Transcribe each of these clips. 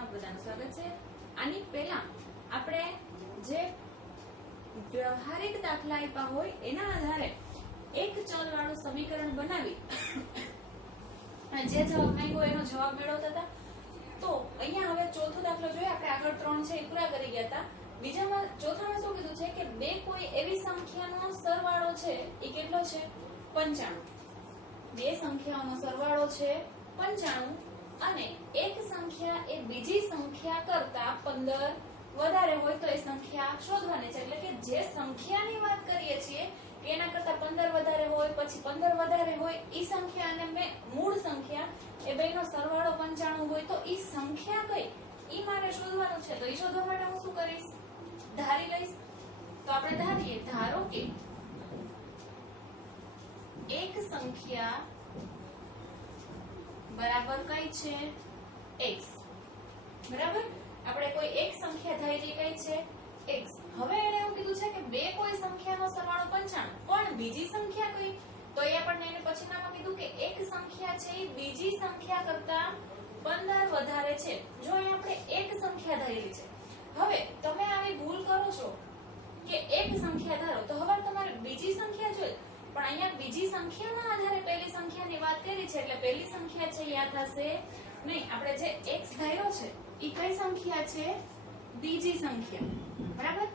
વિડીયોમાં બધાનું સ્વાગત છે। આની પહેલા આપણે જે વ્યવહારિક દાખલા આપ્યા હોય એના આધારે એક ચલ વાળું સમીકરણ બનાવી અને જે જવાબ માંગ્યો એનો જવાબ મેળવતા હતા। તો અહીંયા હવે ચોથો દાખલો જોઈએ। આપણે આગળ 3 છે એ પૂરા કરી ગયા હતા। બીજામાં ચોથામાં શું કીધું છે કે બે કોઈ એવી સંખ્યાનો સરવાળો છે એ કેટલો છે 95। બે સંખ્યાઓનો સરવાળો છે 95 અને એક સંખ્યા એ બીજી સંખ્યા કરતા 15 વધારે હોય તો એ સંખ્યા શોધવાની છે। એટલે કે જે સંખ્યાની વાત કરીએ છીએ કે એના કરતા 15 વધારે હોય પછી 15 વધારે હોય ઈ સંખ્યા અને મેં મૂળ સંખ્યા એ બેનો સરવાળો 95 હોય તો ઈ સંખ્યા કઈ ઈ મારે શોધવાનું છે। તો ઈ શોધવા માટે હું શું કરીશ ધારી લઈશ। તો આપણે ધારીએ ધારો કે એક સંખ્યા બરાબર કઈ છે x બરાબર। આપણે કોઈ એક સંખ્યા ધારી કઈ છે x। હવે એને એવું કીધું છે કે બે કોઈ સંખ્યાનો સરવાળો 95 પણ બીજી સંખ્યા કઈ તો એ આપણને એને પછીનામાં કીધું કે એક સંખ્યા છે એ બીજી સંખ્યા કરતા 15 વધારે છે। જો અહીં આપણે એક સંખ્યા ધારેલી છે। હવે તમે આવી ભૂલ કરો છો કે એક સંખ્યા ધારો તો હવે તમારે બીજી સંખ્યા જોઈએ પણ અહીંયા બીજી સંખ્યાના આધારે પહેલી સંખ્યાની વાત કરી છે એટલે પહેલી સંખ્યા છે યાદ થશે નહીં। આપણે જે x ધાર્યો છે ઈ કઈ સંખ્યા છે બીજી સંખ્યા બરાબર।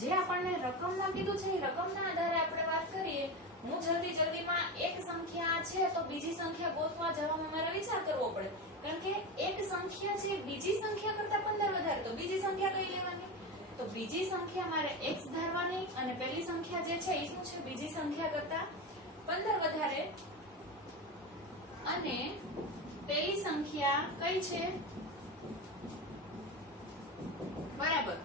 જે આપણને રકમમાં કીધું છે એ રકમના આધારે આપણે વાત કરીએ। હું જલ્દીમાં એક સંખ્યા છે તો બીજી સંખ્યા ગોતવા જવામાં મારે વિચાર કરવો પડે કારણ કે એક સંખ્યા છે બીજી સંખ્યા કરતા 15 વધારે તો બીજી સંખ્યા કઈ લેવાની તો બીજી સંખ્યા મારે x ધારવાની અને પહેલી સંખ્યા જે છે એ શું છે બીજી સંખ્યા કરતા 15 વધારે અને પહેલી સંખ્યા કઈ છે બરાબર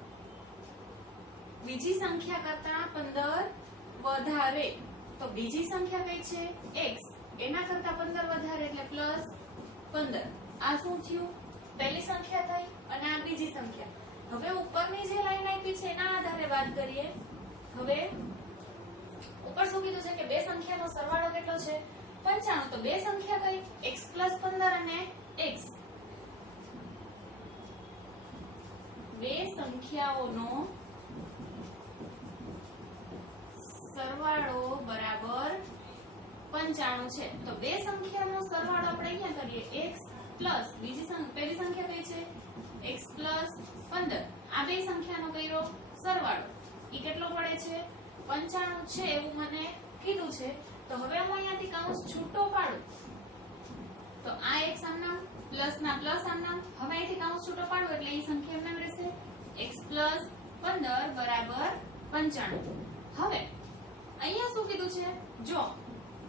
બીજી સંખ્યા કરતા 15 વધારે તો બીજી સંખ્યા કઈ છે x એના કરતા 15 વધારે એટલે +15। આ શું થયું પહેલી સંખ્યા થઈ અને આ બીજી સંખ્યા। હવે ઉપરની જે લાઈન આપી છે એના આધારે વાત કરીએ। હવે ઉપર શું કીધું છે કે બે સંખ્યાનો સરવાળો કેટલો છે 95 તો બે સંખ્યા કઈ x + 15 અને x। બે સંખ્યાઓનો સરવાળો બરાબર 95 છે તો બે સંખ્યાનો સરવાળો આપણે અહીંયા કરીએ x પ્લસ બીજી પહેલી સંખ્યા કઈ છે x + 15 આ બે સંખ્યાનો કર્યો સરવાળો ઈ કેટલો પડે છે 95 છે એવું મને કીધું છે। તો હવે હું અહીંયાથી કૌંસ છૂટો પાડું તો આ x આમનામ પ્લસ ના પ્લસ આમનામ હવે અહીંથી કૌંસ છૂટો પાડું એટલે એ સંખ્યા એમનામ રહેશે x + 15 બરાબર 95। હવે અહીંયા શું કીધું છે જો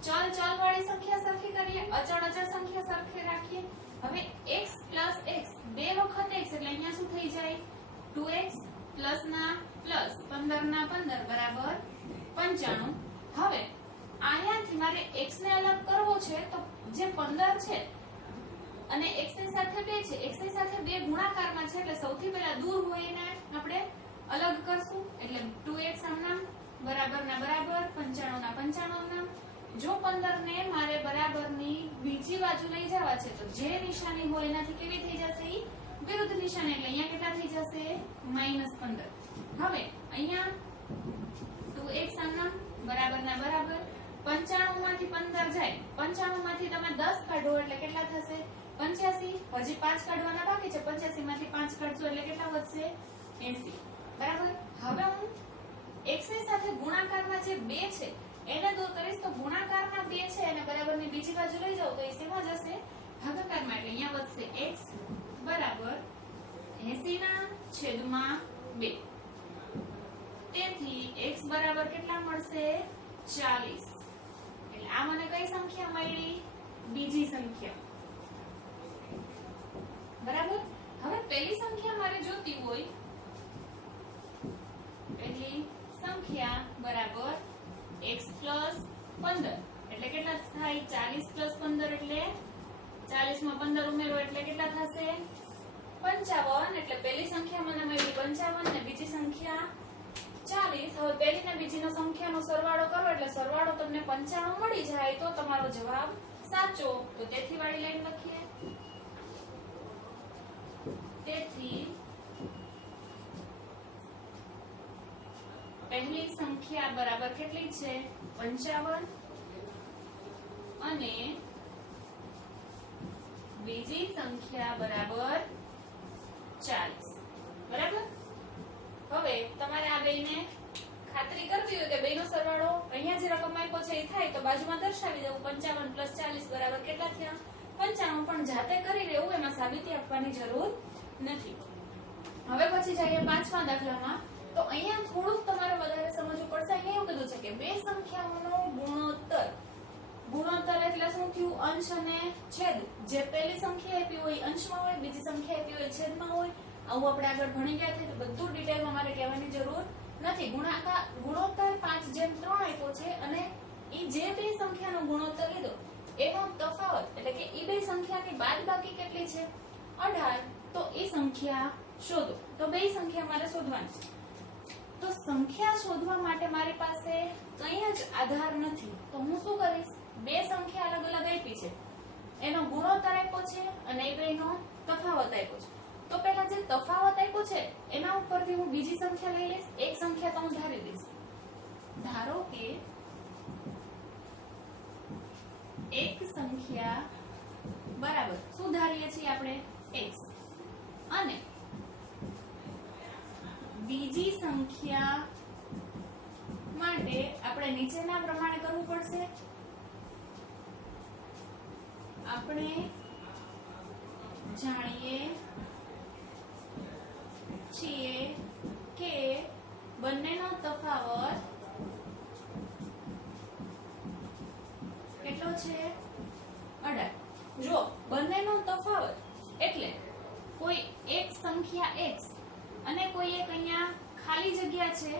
ચલ વાળી સંખ્યા સરખી કરીએ અચળ સંખ્યા સરખી રાખીએ। હવે x + x બે વખત x એટલે અહીંયા શું થઈ જાય 2x પ્લસ ના પ્લસ 15 ના 15 બરાબર 95। હવે અહીંયાથી મારે x ને અલગ કરવો છે તો જે 15 છે અને x ની સાથે 2 છે x ની સાથે 2 ગુણાકારમાં છે એટલે સૌથી પહેલા દૂર હોય એને આપણે અલગ કરશું એટલે 2x આમનામ બરાબર ના બરાબર 95 ના 95 નામ। જો 15 ને મારે બરાબરની બીજી બાજુ લઈ જવા છે તો જે નિશાની હોય એનાથી કેવી થઈ જશે ઈ વિરુદ્ધ નિશાની એટલે અહીંયા કેટલા થઈ જશે -15। હવે અહીંયા 2x આમનામ બરાબર ના બરાબર 95 માંથી 15 જાય 95 માંથી તમે 10 કાઢો એટલે કેટલા થશે 85। હજી 5 કાઢવાના બાકી છે 85 માંથી 5 કાઢશો એટલે કેટલા વધશે 80 બરાબર। હવે હું x ની સાથે ગુણાકારમાં જે 2 છે એને દૂર કરીશ તો ગુણાકારમાં 2 છે અને બરાબરની બીજી બાજુ લઈ જાવ તો એ શેમાં જશે ભાગાકારમાં એટલે અહીંયા વધશે x બરાબર 80/2। તેથી x બરાબર કેટલા મળશે 40। એટલે આ મને કઈ સંખ્યા મળી બીજી સંખ્યા બરાબર। હવે પહેલી સંખ્યા મારે જોતી હોય પહેલી સંખ્યા બરાબર x + 15 એટલે કેટલા થાય 40 + 15 એટલે 40 માં 15 ઉમેરો એટલે કેટલા થશે 55। એટલે પહેલી સંખ્યા મને મળી 55 ને બીજી સંખ્યા 40। હવે પહેલી ને બીજીનો સંખ્યાનો સરવાળો કરો એટલે સરવાળો તમને 95 મળી જાય તો તમારો જવાબ સાચો। તો તેથી વાળી લાઈન લખીએ। સંખ્યા બરાબર કેટલી છે 55 અને બીજી સંખ્યા બરાબર 40 બરાબર। હવે તમારે આ બેને ખાતરી કરવી હોય કે બેનો સરવાળો અહીંયા જે રકમ આપ્યો છે એ થાય તો બાજુમાં દર્શાવી દેવું 55 + 40 બરાબર કેટલા થયા 95 પણ જાતે કરી લેવું એમાં સાબિતી આપવાની જરૂર નથી। હવે પછી જઈએ પાંચમા દાખલામાં તો અહીંયા થોડુંક તમારે વધારે સમજવું પડશે। અહીંયા એવું કીધું છે કે બે સંખ્યાઓનો ગુણોત્તર ગુણોત્તર એટલે શું થયું અંશ અને છેદ જે પહેલી સંખ્યા આપી હોય અંશમાં હોય બીજી સંખ્યા આપી હોય છેદમાં હોય આવું આપણે આગળ ભણી ગયા છે તો બધું ડિટેલમાં મારે કહેવાની જરૂર નથી। ગુણોત્તર 5:3 આપ્યો છે અને ઈ જે બે સંખ્યાનો ગુણોત્તર લીધો એનો તફાવત એટલે કે ઈ બે સંખ્યાની બાદબાકી કેટલી છે 18 તો એ સંખ્યા શોધો। તો બે સંખ્યા મારે શોધવાની છે તો સંખ્યા શોધવા માટે મારી પાસે કંઈ જ આધાર નથી તો હું શું કરીશ બે સંખ્યા અલગ અલગ આપી છે એનો ગુણોત્તર આપ્યો છે અને એ બેનો તફાવત આપ્યો છે તો પહેલા જે તફાવત આપ્યો છે એના ઉપરથી હું બીજી સંખ્યા લઈ લઈશ। એક સંખ્યા તો હું ધારી દઈશ ધારો કે એક સંખ્યા બરાબર શું ધારીએ છીએ આપણે x અને બીજી સંખ્યા માટે આપણે નીચેના પ્રમાણે કરવું પડશે। આપણે જાણીએ છીએ કે બંનેનો તફાવત કેટલો છે 18। જો બંનેનો તફાવત એટલે કોઈ એક સંખ્યા x અને કોઈ એક અહીંયા ખાલી જગ્યા છે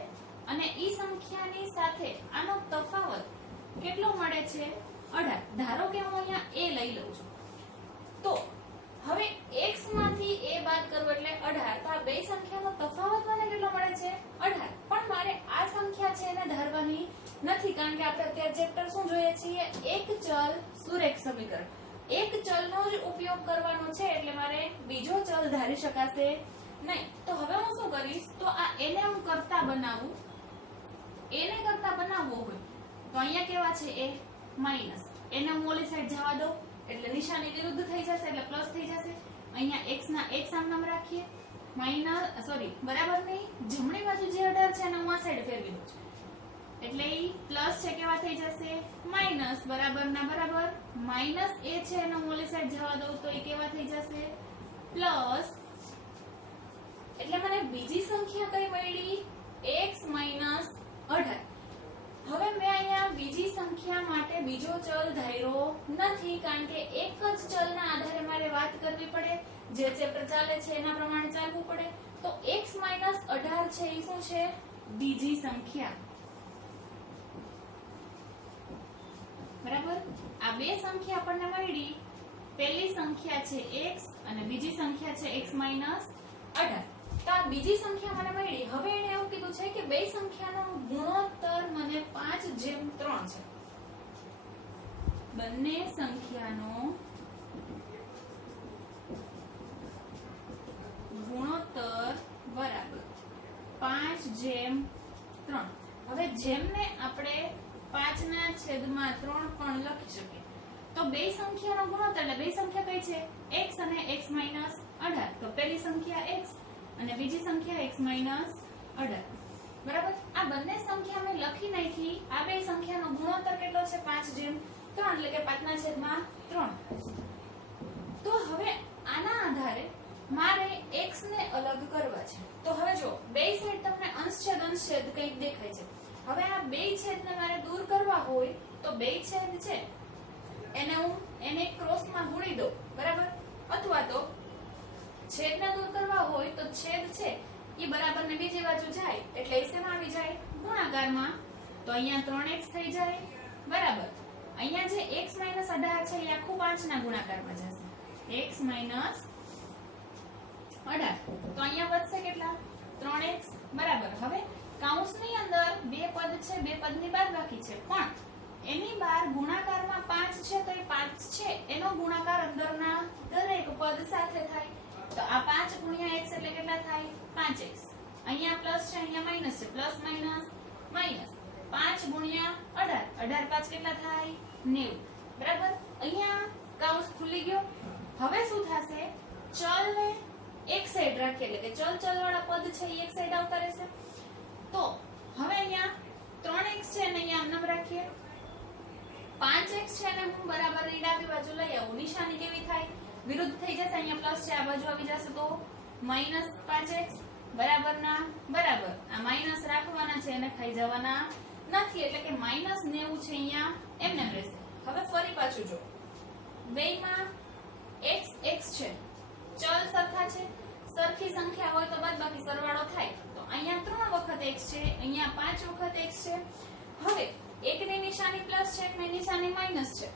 અને ઈ સંખ્યાની સાથે આનો તફાવત કેટલો મળે છે 18। ધારો કે હું અહીંયા a લઈ લઉં છું તો હવે x માંથી a બાદ કરવો એટલે 18 તો આ બે સંખ્યાનો તફાવત મને કેટલો મળે છે 18 પણ મારે આ સંખ્યા છે એને ધારવાની નથી કારણ કે આપણે અત્યારે ચેપ્ટર શું જોઈએ છીએ એક ચલ સુરેખ સમીકરણ એક ચલનો જ ઉપયોગ કરવાનો છે એટલે મારે બીજો ચલ ધારી શકાશે નહીં। તો હવે હું શું કરીશ તો આ એને હું કરતા બનાવું એને કરતા બનાવવો હોય તો અહીંયા કેવા છે એ માઈનસ એને હું ઓલી સાઈડ જવા દઉં એટલે નિશાની વિરુદ્ધ થઈ જશે એટલે પ્લસ થઈ જશે। અહીંયા x ના એક સામનામ રાખીએ માઈનસ સોરી બરાબર નહીં જમણી બાજુ જે 18 છે એને હું આ સાઈડ ફેરવી દઉં છું એટલે ઈ પ્લસ છે કેવા થઈ જશે માઈનસ બરાબર ના બરાબર માઈનસ a છે એને હું ઓલી સાઈડ જવા દઉં તો એ કેવા થઈ જશે પ્લસ એટલે મને બીજી સંખ્યા કઈ મળી x - 18। હવે મેં અહીંયા બીજી સંખ્યા માટે બીજો ચલ ધાર્યો નથી કારણ કે એક જ ચલના આધારે મારે વાત કરવી પડે જે ચેપ્ટર ચાલે છે એના પ્રમાણે ચાલવું પડે તો x - 18 છે એ શું છે બીજી સંખ્યા બરાબર। આ બે સંખ્યા આપણને મળી પહેલી સંખ્યા છે x અને બીજી સંખ્યા છે x - 18 તો આ બીજી સંખ્યા મને મળી। હવે એને એવું કીધું છે કે બે સંખ્યાનો ગુણોત્તર મને 5:3 છે બંને સંખ્યાનો ગુણોત્તર બરાબર 5:3। હવે જેમને આપણે 5/3 પણ લખી શકીએ તો બે સંખ્યાનો ગુણોત્તર એટલે બે સંખ્યા કઈ છે x અને x - 18 તો પહેલી સંખ્યા x અને બીજી સંખ્યા x - 18 બરાબર। આ બંને સંખ્યા મેં લખી નાખી આ બે સંખ્યાનો ગુણોત્તર કેટલો છે 5:3 એટલે કે 5/3। તો હવે આના આધારે મારે x ને અલગ કરવા છે તો હવે જો બે સાઈડ તમને અંશ છેદ કંઈક દેખાય છે હવે આ બે છેદને મારે દૂર કરવા હોય તો બે છેદ છે એને ક્રોસમાં ગુણી દો બરાબર અથવા તો છેદને દૂર કરવા હોય તો છેદ છે એ બરાબર ને બીજી બાજુ જાય એટલે એ શેમાં આવી જાય ગુણાકારમાં તો અહીંયા 3x થઈ જાય બરાબર। અહીંયા જે x - 18 છે એ આખું 5 ના ગુણાકારમાં જશે x - 18 તો અહીંયા વધશે કેટલા 3x બરાબર। હવે કૌંસની અંદર બે પદ છે બે પદની બાદબાકી છે પણ એની બહાર ગુણાકારમાં 5 છે તો એ 5 છે એનો ગુણાકાર અંદરના દરેક પદ સાથે થાય તો આ 5 × x એટલે કેટલા થાય 5x। અહીંયા પ્લસ છે અહીંયા માઈનસ છે પ્લસ માઈનસ માઈનસ 5 ગુણ્યા 18 18 5 કેટલા થાય 90 બરાબર અહીંયા કૌંસ ખુલી ગયો હવે શું થશે ચલ ને એક સાઈડ રાખીએ એટલે કે ચલ વાળા પદ છે એ એક સાઈડ આવતા રહેશે તો હવે અહીંયા 3x છે ને અહીંયા આમ રાખીએ 5x છે ને હું બરાબર ની ડાબી બાજુ લઈ આવું નિશાની કેવી થાય વિરુદ્ધ થઈ જશે અહીંયા પ્લસ છે આ બાજુ આવી જશે તો -5x બરાબર ના બરાબર આ માઈનસ રાખવાના છે અને ખાઈ જવાના નથી એટલે કે -90 છે અહીંયા એમને રહેશે હવે ફરી પાછું જો બેયમાં x x છે ચલ સરખા છે સરખી સંખ્યા હોય તો બાદબાકી સરવાળો થાય તો અહીંયા 3 વખત x છે અહીંયા 5 વખત x છે હવે એકની નિશાની પ્લસ છે એકની નિશાની માઈનસ છે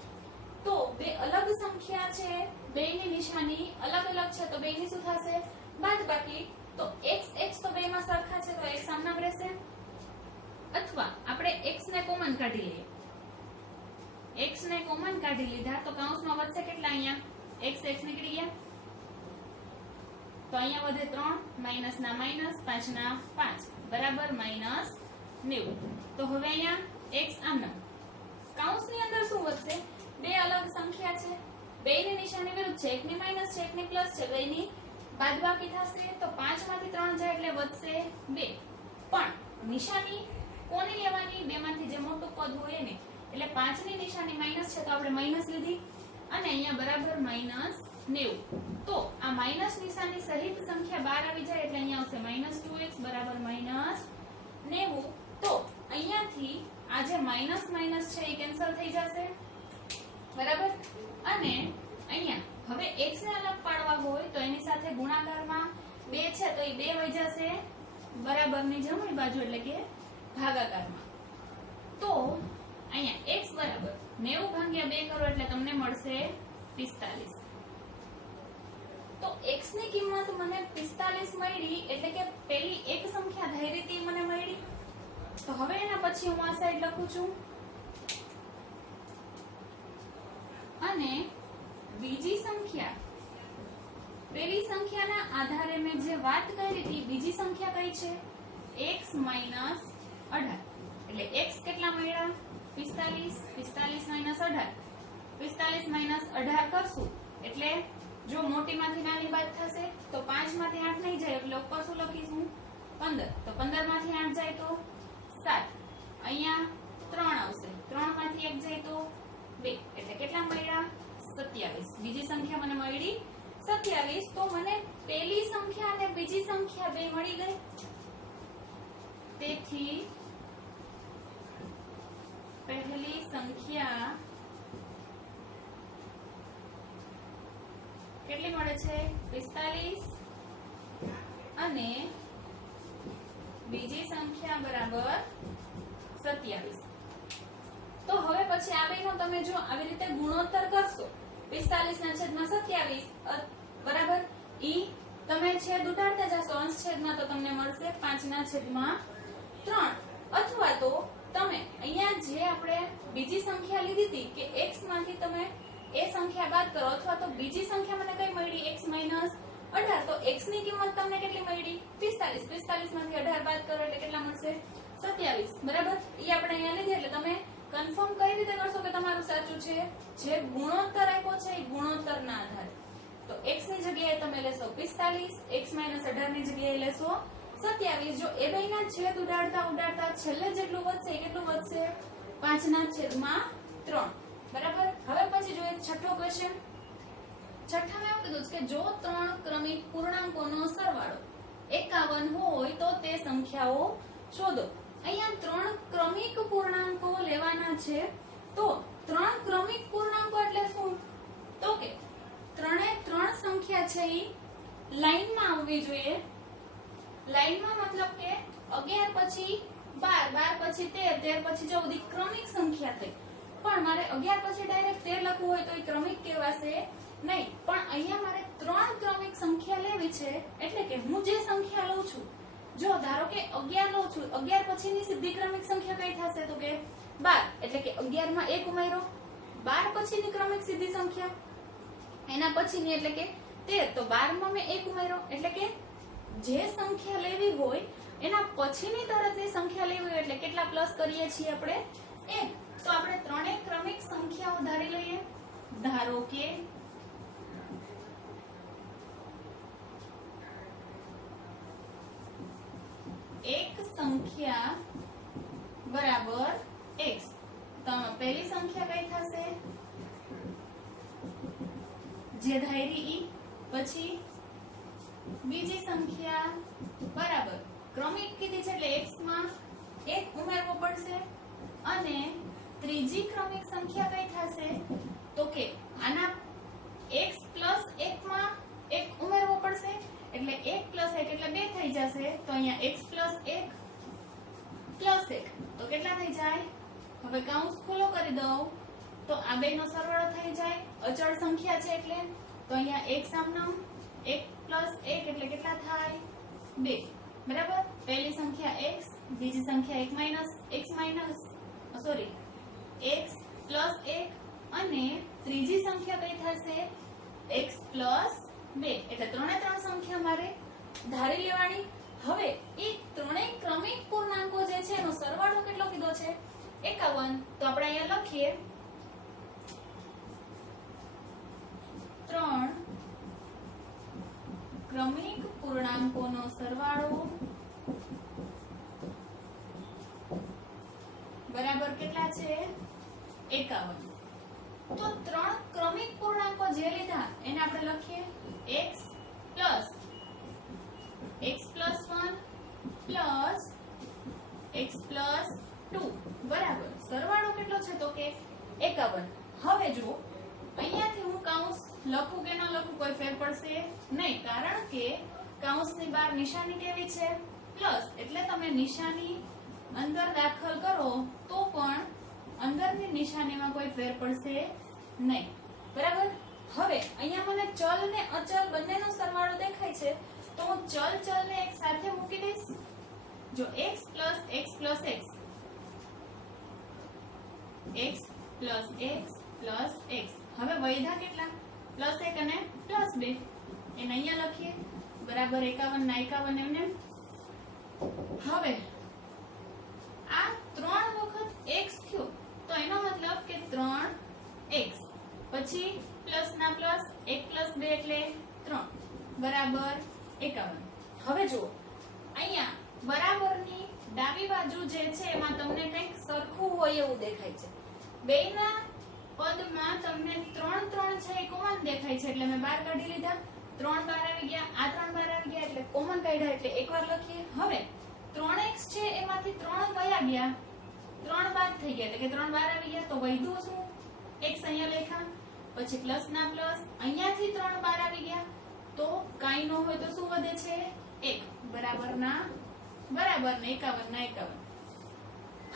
તો બે અલગ સંખ્યા છે બેયની નિશાની અલગ અલગ છે તો બેયની શું થશે બાદબાકી તો x x તો બેયમાં સરખા છે તો x આમનામ રહેશે અથવા આપણે x ને કોમન કાઢી લઈએ x ને કોમન કાઢી લીધા તો કૌંસમાં વધશે કેટલા અહીંયા x x નીકળી ગયા તો અહીંયા વધે 3 માઈનસ ના માઈનસ 5 ના 5 બરાબર -90 તો હવે અહીંયા x આમનામ કૌંસની અંદર શું વધશે બે અલગ સંખ્યા છે બેયની નિશાની વિરુદ્ધ છે એકની માઈનસ છે એકની પ્લસ છે બેયની બાદબાકી થશે તો 5 માંથી 3 જાય એટલે વધશે 2 પણ નિશાની કોની લેવાની બે માંથી જે મોટું પદ હોય એને એટલે 5 ની નિશાની માઈનસ છે તો આપણે માઈનસ લીધી અને અહીંયા બરાબર -90 તો આ માઈનસ નિશાની સહિત સંખ્યા 12 આવી જાય એટલે અહીંયા આવશે -2x બરાબર -90 તો અહીંયાથી આ જે માઈનસ માઈનસ છે એ કેન્સલ થઈ જશે બરાબર અને અહીંયા હવે x ને અલગ પાડવા હોય તો એની સાથે ગુણાકારમાં 2 છે તો એ 2 વઈ જશે બરાબરની જમણી બાજુ એટલે કે ભાગાકારમાં તો અહીંયા x બરાબર 90 ભાગ્યા 2 કરો એટલે તમને મળશે 45 તો x ની કિંમત મને 45 મળી એટલે કે પેલી એક સંખ્યા ધારી હતી મને મળી તો હવે એના પછી હું આ સાઈડ લખું છું અને બીજી સંખ્યા પેલી સંખ્યાના આધારે મેં જે વાત કરી હતી બીજી સંખ્યા કઈ છે x - 18 એટલે x કેટલા મળ્યા 45 45 - 18 45 - 18 કરશું એટલે જો મોટીમાંથી નાની બાદ થશે તો 5 માંથી 8 નહીં જાય એટલે ઉપર શું લખીશું 15 તો 15 માંથી 8 જાય તો 7 અહીંયા 3 આવશે 3 માંથી 1 જાય તો 2 એટલે કેટલા મળ્યા 27 બીજી સંખ્યા મને મળી 27 તો મને પહેલી સંખ્યા અને બીજી સંખ્યા બે મળી ગઈ તેથી પહેલી સંખ્યા કેટલી મળે છે 45 અને બીજી સંખ્યા બરાબર 27 તો હવે પછી આ બેનો તમે જો આવી રીતે ગુણોત્તર કરશો 45 ના છેદમાં 27 બરાબર ઈ તમે છેદ ઉડાડતા જશો અંશ છેદમાં તો તમને મળશે 5 ના છેદમાં 3 અથવા તો તમે અહીંયા જે આપણે બીજી સંખ્યા લીધી હતી કે x માંથી તમે એ સંખ્યા બાદ કરો અથવા તો બીજી સંખ્યા મને કઈ મળી x - 18 તો x ની કિંમત તમને કેટલી મળી 45 45 માંથી 18 બાદ કરો એટલે કેટલા મળશે 27 બરાબર ઈ આપણે અહીંયા લીધી એટલે તમે કન્ફર્મ કઈ રીતે કરશો કે તમારું સાચું છે જે ગુણોત્તર આપ્યો છે એ ગુણોત્તરના આધારે તો x ની જગ્યાએ તમે લેશો 45 x - 18 ની જગ્યાએ લેશો 27 જો એ બેયના છેદ ઉડાડતા છેલ્લે જેટલું વધશે એ કેટલું વધશે 5 ના છેદમાં 3 બરાબર હવે પછી જોઈએ છઠ્ઠો ક્વેશ્ચન છઠ્ઠામાં એવું કીધું છે કે જો ત્રણ ક્રમિક પૂર્ણાંકોનો સરવાળો 51 હોય તો તે સંખ્યાઓ શોધો અહીંયા ત્રણ ક્રમિક પૂર્ણાંકો લેવાના છે તો ત્રણ ક્રમિક પૂર્ણાંકો એટલે શું તો કે ત્રણે ત્રણ સંખ્યા છે ઈ લાઈનમાં આવવી જોઈએ લાઈનમાં મતલબ કે 11 પછી 12 12 પછી 13 13 પછી 14 ક્રમિક સંખ્યા થઈ પણ મારે 11 પછી ડાયરેક્ટ 13 લખવું હોય તો એ ક્રમિક કહેવાશે નહીં પણ અહીંયા મારે ત્રણ ક્રમિક સંખ્યા લેવી છે એટલે કે હું જે સંખ્યા લઉં છું જો ધારો કે 11 લઉં છું 11 પછીની સીધી ક્રમિક સંખ્યા કઈ થશે તો કે 12 એટલે કે 11 માં 1 ઉમેરો 12 પછીની ક્રમિક સીધી સંખ્યા એના પછીની એટલે કે 13 તો 12 માં મેં 1 ઉમેરો એટલે કે જે સંખ્યા લેવી હોય એના પછીની તરતની સંખ્યા લેવી હોય એટલે કેટલા પ્લસ કરીએ છીએ આપણે 1. તો આપણે ત્રણેય ક્રમિક સંખ્યાઓ ધારી લઈએ. ધારો કે એક સંખ્યા બરાબર x. તો પહેલી સંખ્યા કઈ થશે? જે ધારી ઈ. પછી બીજી સંખ્યા બરાબર ક્રમિક કીધી છે એટલે x માં 1 ઉમેરવો પડશે. અને ત્રીજી ક્રમિક સંખ્યા કઈ થશે? તો કે આના x પ્લસ 1 માં 1 ઉમેરવો પડશે એટલે 1 પ્લસ 1 એટલે 2 થઈ જશે. તો અહીંયા x પ્લસ 1 પ્લસ 1 તો કેટલા થઈ જાય? હવે કૌંસ ખુલ્લો કરી દઉં તો આ બેનો સરવાળો થઈ જાય. અચળ સંખ્યા છે એટલે તો અહીંયા x આમનામ 1 પ્લસ 1 એટલે કેટલા થાય? 2. બરાબર. પહેલી સંખ્યા x, બીજી સંખ્યા x પ્લસ 1 અને ત્રીજી સંખ્યા કઈ થશે? x plus 2. એટલે ત્રણે ત્રણ સંખ્યા મારે ધારી લેવાની. હવે એ ત્રણેય ક્રમિક પૂર્ણાંકો જે છે એનો સરવાળો કેટલો કીધો છે? 51. તો આપણે અહીંયા લખીએ 3 ક્રમિક પૂર્ણાંકોનો સરવાળો બરાબર કેટલા છે? 51. તો ત્રણ ક્રમિક પૂર્ણાંકો જે લીધા એને આપણે લખીએ x plus 1 plus x plus 2 બરાબર સરવાળો કેટલો છે? તો કે 51. હવે જો અહીંયાથી હું કૌંસ લખું કે ન લખું કોઈ ફેર પડશે નહીં, કારણ કે કૌંસની બહાર નિશાની કેવી છે? પ્લસ. એટલે તમે નિશાની અંદર દાખલ કરો તો પણ અંદરની નિશાનીમાં કોઈ ફેર પડશે નહીં. બરાબર. હવે અહીંયા મને ચલ ને અચલ બંનેનો સરવાળો દેખાય છે તો હું ચલ ને એક સાથે મૂકી દઈશ. જો x plus x plus x હવે વૈધા કેટલા? પ્લસ 1 અને પ્લસ 2 એને અહીંયા લખીએ બરાબર 51 ના 51 એમને. હવે આ 3 વખત x થયો તો એનો મતલબ કે 3x પછી પ્લસ ના પ્લસ 1 પ્લસ 2 એટલે 3 બરાબર 51. હવે જુઓ અહીંયા બરાબરની ડાબી બાજુ જે છે એમાં તમને કંઈક સરખું હોય એવું દેખાય છે. બેયના પદમાં તમને 3 3 છે એ કોમન દેખાય છે એટલે મેં 12 કાઢી લીધા. 3 બહાર આવી ગયા, આ 3 બહાર આવી ગયા એટલે કોમન કાઢ્યા એટલે એકવાર લખીએ. હવે 3x છે એમાંથી 3 વયા ગયા, 3 બાદ થઈ ગયા એટલે કે 3 બહાર આવી ગયા તો વધ્યું શું? x અહીંયા લખ્યા. પછી પ્લસ ના પ્લસ અહીંયાથી 3 બહાર આવી ગયા તો કાઈ ન હોય તો શું વધે છે? 1 બરાબર ને 51.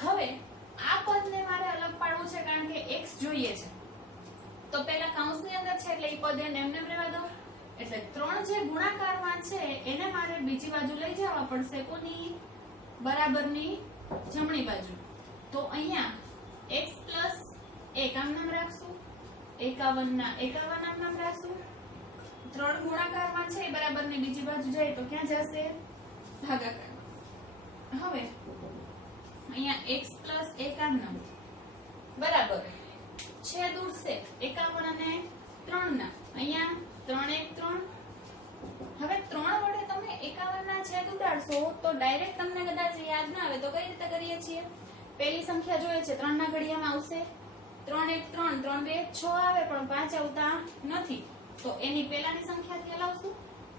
હવે આ પદને મારે અલગ પાડવું છે કારણ કે x જોઈએ છે તો પહેલા કૌંસની અંદર છે એટલે એ પદ એને એમને રહેવા દો. એટલે 3 જે ગુણાકારમાં છે એને મારે બીજી બાજુ લઈ જવા પડશે. કોની? બરાબરની જમણી બાજુ. તો અહીંયા x પ્લસ 1 આમ નામ રાખશું, 51 ના 51 આમ નામ રાખશું. 3 ગુણાકારમાં છે બરાબરની બીજી બાજુ જાય તો ક્યાં જશે? ભાગાકાર. હવે અહીંયા x પ્લસ 1 આમ નામ બરાબર છેદ ઉડશે 51 અને 3 ના. અહીંયા 3 1 3. હવે 3 વડે તમે 51 ના છેદ ઉડાડશો તો ડાયરેક્ટ તમને કદાચ યાદ ના આવે તો કઈ રીતે કરીએ છીએ? પહેલી સંખ્યા જોઈએ છે 3 ના ઘડિયામાં આવશે 3 1 3 3 2 6 આવે પણ 5 આવતા નથી તો એની પહેલાની સંખ્યાથી હલાવશું.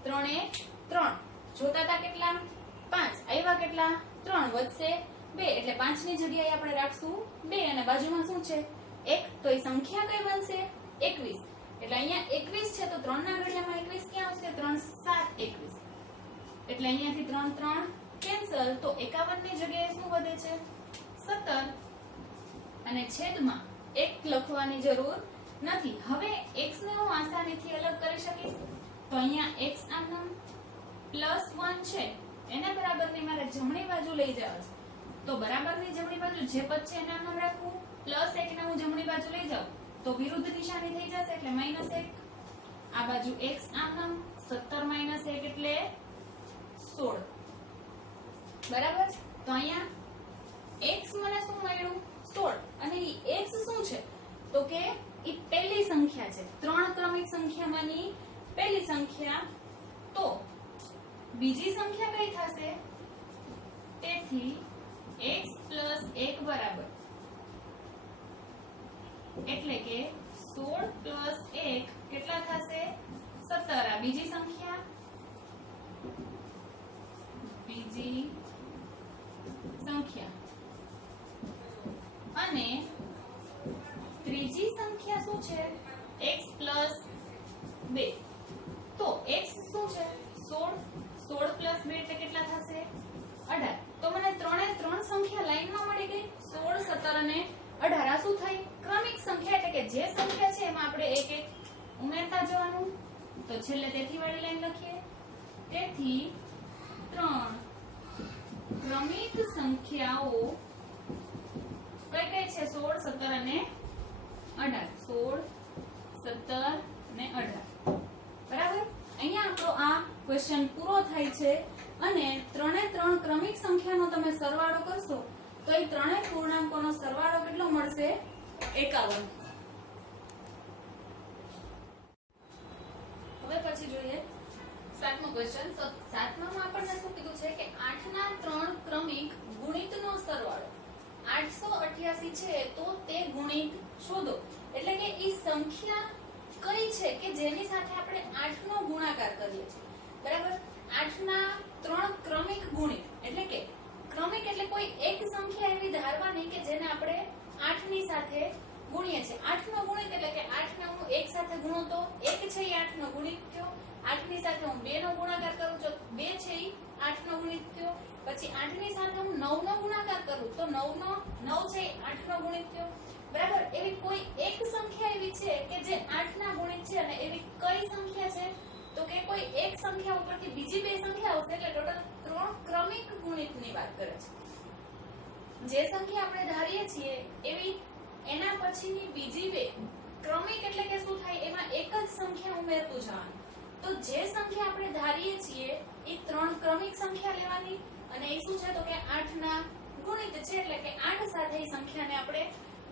3 1 3 જોતા હતા કેટલા? 5 આવ્યા કેટલા? 3 વધશે 2 એટલે 5 ની જગ્યાએ આપણે રાખશું 2 અને બાજુમાં શું છે? 1 તો એ સંખ્યા કઈ બનશે? 21. એટલે અહીંયા 21 છે તો 3 ના ઘડિયામાં 21 ક્યાં આવશે? 3 7 21 એટલે અહીંયાથી 3 3 કેન્સલ તો 51 ની જગ્યાએ શું વધે છે? 17 અને છેદમાં 1 લખવાની જરૂર નથી. હવે x ને હું આસાનીથી અલગ કરી શકીશ તો અહીંયા x આમનામ +1 છે એને બરાબરની મારે જમણી બાજુ લઈ જવા છે તો બરાબરની જમણી બાજુ જે પદ છે એને આમ રાખવું. +1 ને હું જમણી બાજુ લઈ જાઉં તો વિરુદ્ધ નિશાની થઈ જશે એટલે -1. આ બાજુ x આમ નામ 17 - 1 એટલે 16 બરાબર. તો અહીંયા x મને શું મળ્યું 16 અને ઈ x શું છે તો કે ઈ પહેલી સંખ્યા છે, ત્રણ ક્રમિક સંખ્યામાંની પહેલી સંખ્યા. તો બીજી સંખ્યા કઈ થશે? તેથી x + 1 બરાબર એટલે કે 16 + 1 કેટલા થશે? 17. આ બીજી સંખ્યા, બીજી સંખ્યા. અને ત્રીજી સંખ્યા શું છે? x + 2. તો x શું છે? 16. 16 + 2 એટલે કેટલા થશે? 18. તો મને ત્રણે ત્રણ સંખ્યા લાઈનમાં મળી ગઈ, 16, 17 અને 18. આ શું થઈ? ક્રમિક સંખ્યા એટલે કે જે સંખ્યા છે એમાં આપણે એક એક ઉમેરતા જવાનું. તો છેલ્લે તેથી વાળી લાઈન લખીએ. તેથી ત્રણ ક્રમિક સંખ્યાઓ કઈ કઈ છે? 16, 17 અને 18. 16, 17 અને 18. બરાબર. અહીંયા આપણો આ ક્વેશ્ચન પૂરો થાય છે. અને ત્રણે ત્રણ ક્રમિક સંખ્યાનો તમે સરવાળો કરશો તો એ ત્રણેય પૂર્ણાંકોનો સરવાળો કેટલો મળશે? 51. હવે પછી જોઈએ સાતમો ક્વેશ્ચન. તો સાતમામાં આપણને શું કીધું છે કે 8 ના 3 ક્રમિક ગુણિતનો સરવાળો 888 છે તો તે ગુણિત શોધો. એટલે કે ઈ સંખ્યા કઈ છે કે જેની સાથે આપણે 8 નો ગુણાકાર કરીએ છીએ. બરાબર. 8 ના 3 ક્રમિક ગુણિત એટલે કે ક્રમિક એટલે કોઈ એક સંખ્યા એવી ધારવાની કે જેને આપણે 8 ની સાથે ગુણીએ છીએ. 8 નો ગુણિત એટલે કે 8 ને હું 1 સાથે ગુણું તો 1 છે એ 8 નો ગુણિત થયો. 8 ની સાથે હું 2 નો ગુણાકાર કરું તો 2 છે એ 8 નો ગુણિત થયો. પછી 8 ની સાથે હું 9 નો ગુણાકાર કરું તો 9 છે એ 8 નો ગુણિત થયો. બરાબર. એવી કોઈ એક સંખ્યા એવી છે કે જે 8 ના ગુણિત છે. અને એવી કઈ સંખ્યા છે તો કે કોઈ એક સંખ્યા ઉપરથી બીજી બે સંખ્યા આવશે એટલે ટોટલ 3 ક્રમિક ગુણિતની વાત કરે છે. જે સંખ્યા આપણે ધારીએ છીએ એવી એના પછીની બીજી બે ક્રમિક એટલે કે શું થાય? એમાં એક જ સંખ્યા ઉમેરતું જવાનું. તો જે સંખ્યા આપણે ધારીએ છીએ એ 3 ક્રમિક સંખ્યા લેવાની અને એ શું છે તો કે 8 ના ગુણિત છે. એટલે કે 8 સાથે એ સંખ્યાને આપણે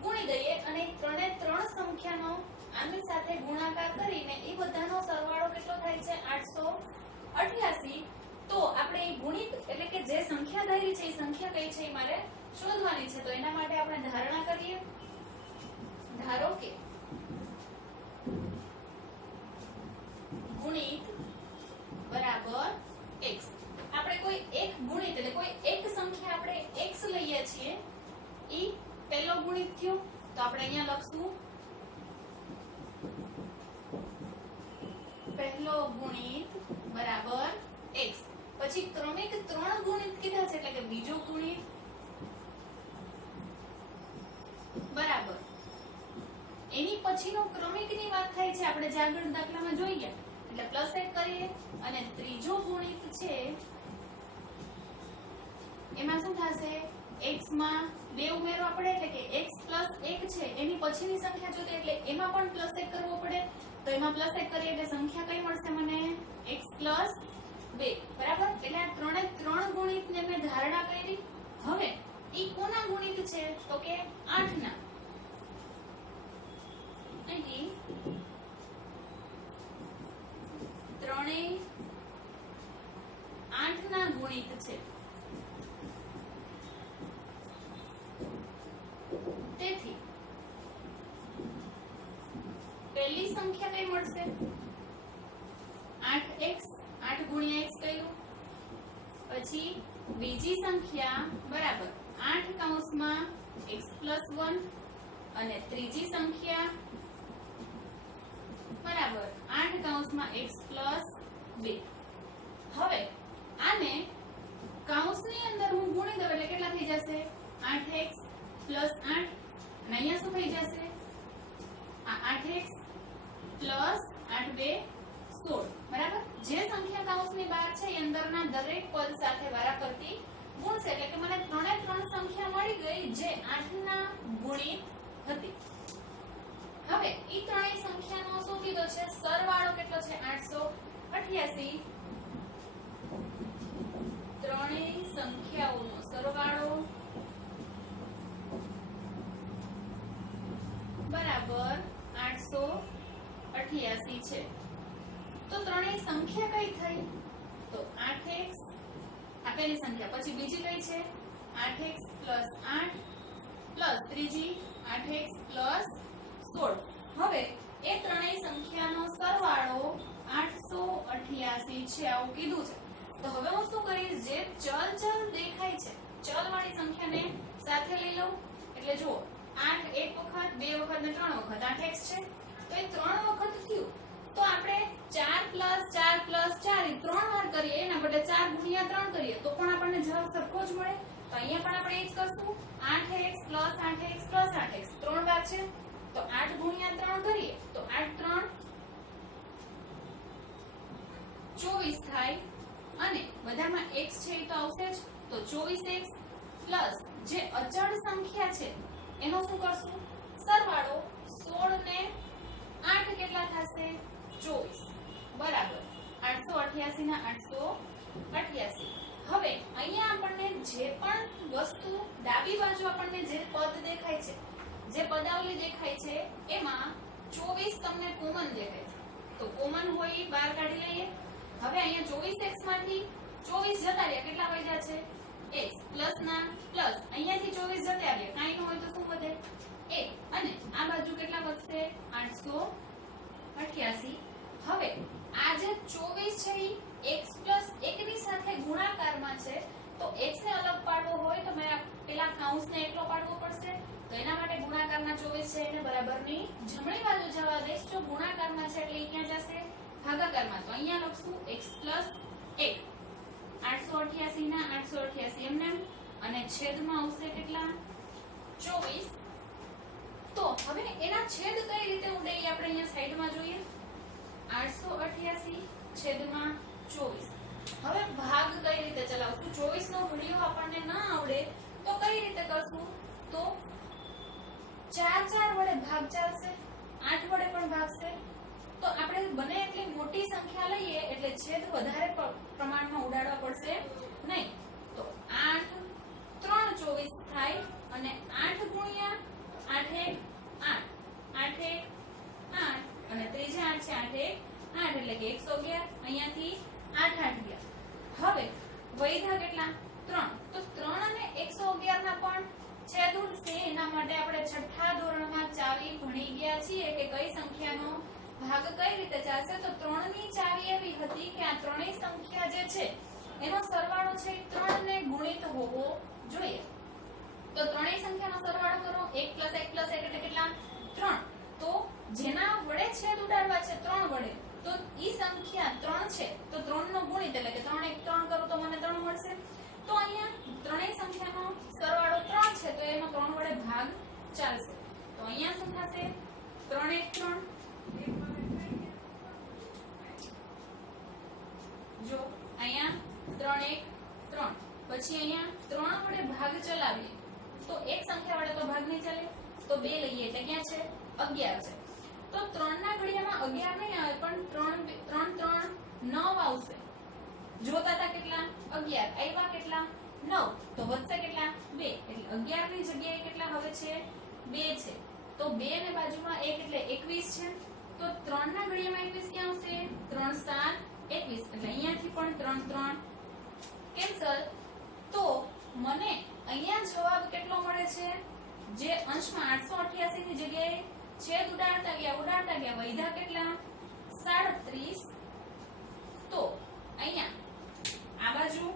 ગુણી દઈએ અને ત્રણે ત્રણ સંખ્યાનો આની સાથે ગુણાકાર કરીને એ બધાનો સરવાળો કેટલો થાય છે? 888. તો આપણે એ ગુણિત એટલે કે જે સંખ્યા ધારી છે એ સંખ્યા કઈ છે એ મારે શોધવાની છે. તો એના માટે આપણે ધારણા કરીએ. ધારો કે ગુણિત બરાબર x. આપણે કોઈ એક ગુણિત એટલે કોઈ એક સંખ્યા આપણે x લઈએ છીએ ઈ પહેલો ગુણિત થયો. તો આપણે અહીંયા લખશું પહેલો ગુણિત બરાબર x. પછી ક્રમિક 3 ગુણિત કીધા છે એટલે કે બીજો ગુણિત બરાબર એની પછીનો ક્રમિકની વાત થાય છે. આપણે જે આગળ દાખલામાં જોઈ ગયા એટલે +1 કરીએ અને ત્રીજો ગુણિત છે એમાં શું થશે? x માં 2 ઉમેરવા પડે એટલે કે x + 1 છે એની પછીની સંખ્યા જોતે એટલે એમાં પણ +1 કરવો પડે. તો એમાં +1 કરીએ એટલે સંખ્યા કઈ મળશે મને? x + 2. બરાબર. એટલે આ ત્રણે ત્રણ ગુણિતને મેં ધારણા કરી. હવે ઈ કોના ગુણિત છે તો કે 8 ના. અહીં ત્રણેય 8 ના ગુણિત છે. તેથી પહેલી સંખ્યા કઈ મળશે? 8x. 8 ગુણ્યા x કર્યું. પછી બીજી સંખ્યા બરાબર 8 કૌંસમાં x + 1 અને ત્રીજી સંખ્યા બરાબર 8 કૌંસમાં x + 2. હવે આને કૌંસની અંદર હું ગુણી દઉં એટલે કેટલા થઈ જશે? 8x + 8 અને અહીંયા શું થઈ જશે? આ 8x + 8 2 16. બરાબર. જે સંખ્યા કૌંસની બહાર છે એ અંદરના દરેક પદ સાથે વારાફરતી ગુણશે. એટલે કે મને ત્રણે ત્રણ સંખ્યા મળી ગઈ જે 8 ના ગુણિત હતી. હવે ઈ ત્રણેય સંખ્યાનો શું કીધો છે? સરવાળો કેટલો છે? 888. ત્રણેય સંખ્યાઓ કઈ થઈ તો 8x આ પહેલી સંખ્યા, પછી બીજી કઈ છે 8x + 8 પ્લસ ત્રીજી 8x + 16. હવે એ ત્રણેય સંખ્યાનો સરવાળો 888 છે આવું કીધું છે. તો હવે હું શું કરીશ, જે ચલ દેખાય છે ચલ વાળી સંખ્યાને સાથે લઈ લઉં. એટલે જુઓ 8 એક વખત, બે વખત ને ત્રણ વખત 8x છે. તો એ ત્રણ વખત થયું તો આપણે 4 + 4 + 4 એ ત્રણ વાર કરીએ, એના બદલે 4 × 3 કરીએ તો પણ આપણને જવાબ સરખો જ મળે. તો અહીંયા પણ આપણે એ જ કરશું. 8x + 8x + 8x ત્રણ વાર છે તો 8 × 3 કરીએ તો 8 × 3 24 થાય અને બધામાં x છે એ તો આવશે જ. તો 24x પ્લસ જે અચળ સંખ્યા છે એનો શું કરશું સરવાળો 16 ને 8 કેટલા થશે 24 બરાબર 888 ના 888. હવે અહીંયા આપણને જે પણ વસ્તુ ડાબી બાજુ આપણને જે પદ દેખાય છે, જે પદાવલી દેખાય છે એમાં 24 તમને કોમન દેખાય છે. તો કોમન હોય એ બહાર કાઢી લઈએ. હવે અહીંયા 24x માંથી 24 જતા રહ્યા, કેટલા વધ્યા છે x પ્લસ ના પ્લસ અહીંયાથી 24 જતા રહ્યા, કાઈ ન હોય તો શું વધે 1 અને આ બાજુ કેટલા વધશે 888. હવે આ જે 24 છે એ x + 1 ની સાથે ગુણાકારમાં છે તો x ને અલગ પાડવો હોય તો મેં પેલા કૌંસને એકલો પાડવો પડશે. તો એના માટે ગુણાકારના 24 છે એને બરાબરની જમણી બાજુ જવા દઈશ. જો ગુણાકારમાં છે એટલે એ ક્યાં જશે ભાગાકારમાં. તો અહીંયા લખશું x + 1 888 ના 888 એમને અને છેદમાં આવશે કેટલા 24. તો હવે એના છેદ કઈ રીતે ઉડે એ આપણે અહીંયા સાઈડમાં જોઈએ. 888 છેદમાં 24. હવે ભાગ કઈ રીતે ચલાવશું, 24 નો ઘડિયો આપણને ના આવડે તો કઈ રીતે કરશું, તો 4 વડે ભાગ ચાલશે, 8 વડે પણ ભાગશે. તો આપણે બને એટલી મોટી સંખ્યા લઈએ એટલે છેદ વધારે પ્રમાણમાં ઉડાડવા પડશે નહીં. તો 8 3 24 થાય અને 8 ગુણ્યા 8 1 8 8 1 8 અને ત્રીજા 8 છે 8 1 8 એટલે કે 111. અહીંયાથી 8 8 ગયા. હવે વૈધા કેટલા 3. તો 3 અને 111 ના પણ છેદ ઉડશે. એના માટે આપણે છઠ્ઠા ધોરણમાં ચાવી ભણી ગયા છીએ કે કઈ સંખ્યાનો ભાગ કઈ રીતે ચાલશે. તો 3 ની ચાવી એવી હતી કે આ ત્રણેય સંખ્યા જે છે એનો સરવાળો છે 3 ને ગુણિત હોવો જોઈએ. તો ત્રણેય સંખ્યાનો સરવાળો કરો 1 + 1 + 1 એટલે કેટલા 3. તો જેના વડે છેદ ઉડાડવા છે 3 વડે તો ઈ સંખ્યા 3 છે તો 3 નો ગુણિત એટલે કે 3 1 3 કરો તો મને 3 મળશે. તો અહીંયા ત્રણેય સંખ્યાનો સરવાળો 3 છે તો એનો 3 વડે ભાગ ચાલશે. તો અહીંયા શું થશે 3 1 3 જો અહીંયા 3 1 3 પછી અહીંયા 3 વડે ભાગ ચલાવીએ તો એક સંખ્યા વડે તો ભાગ નહીં ચાલે તો 2 લઈએ એટલે ક્યાં છે 11 છે. તો 3 ના ઘડિયામાં 11 નહીં આવે પણ 3 3 9 આવશે. જોતા હતા કેટલા 11 આવ્યા કેટલા 9 તો વધશે કેટલા 2 એટલે 11 ની જગ્યાએ કેટલા હવે છે 2 છે. તો 2 ને બાજુમાં 1 એટલે 21 છે. તો 3 ના ઘડિયામાં 21 ક્યાં આવશે 3 7 21 એટલે અહીંયાથી પણ 3 3 કેન્સલ. તો મને અહીંયા જવાબ કેટલો મળે છે, જે અંશમાં 888 ની જગ્યાએ છેદ ઉડાડતા ગયા વૈધા કેટલા 37. તો અહીંયા આ બાજુ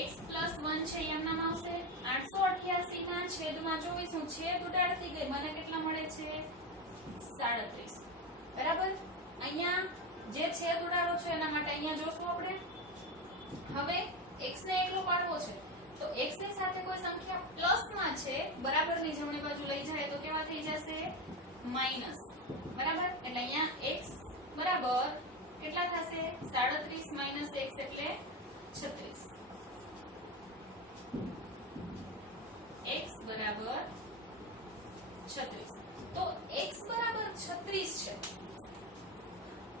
x + 1 છે એમનામ આવશે. 888 ના છેદમાં 24 હું છેદ ઉડાડતી ગઈ મને કેટલા મળે છે 37 બરાબર. અહીંયા જે છેદ ઉડાડો છે એના માટે અહીંયા જોશું આપણે. હવે x ને એકલો પાડવો છે તો x ની સાથે કોઈ સંખ્યા પ્લસ માં છે બરાબરની જમણી બાજુ લઈ જાય તો કેવા થઈ જશે માઈનસ બરાબર. એટલે અહીંયા x બરાબર કેટલા થશે 37 - x એટલે 36. x બરાબર 36. તો x બરાબર 36 છે.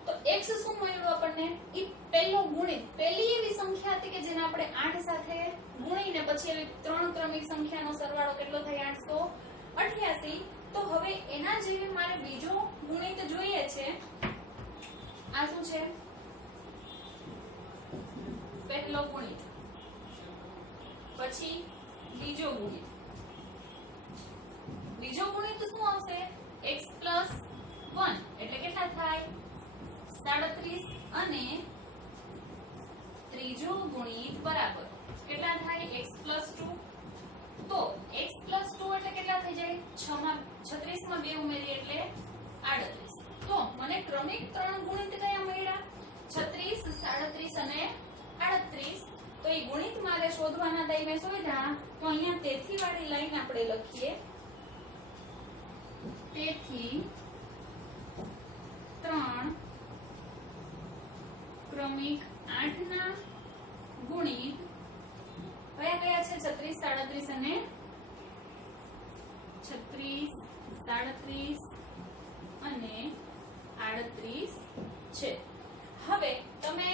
તો x શું મળ્યું આપણને ઈ પહેલો ગુણિત પહેલી એવી સંખ્યા હતી કે જેને આપણે 8 સાથે ગુણીને પછી એવી ત્રણ ક્રમિક સંખ્યાનો સરવાળો કેટલો થાય 888. તો હવે એના જેવી મારે બીજો ગુણિત જોઈએ છે. આ શું છે પહેલો ગુણિત, પછી બીજો ગુણિત. બીજો ગુણિત શું આવશે? x + 1 એટલે કેટલા થાય? 37. અને ત્રીજો ગુણિત બરાબર કેટલા થાય? x + 2. તો x + 2 એટલે કેટલા થઈ જાય? 6 માં 36 માં 2 ઉમેરી એટલે 38. તો મને ક્રમિક 3 ગુણિત કયા મળ્યા? 36, 37 અને 38. તો એ ગુણિત મારે શોધવાના હતા. મેં શોધ્યા. તો અહીંયા તેથી વાળી લાઈન આપણે લખીએ. તેથી 3 ક્રમિક 8 ના ગુણિત કયા કયા છે? 36, 37 અને 36, 37 અને 38 છે. હવે તમે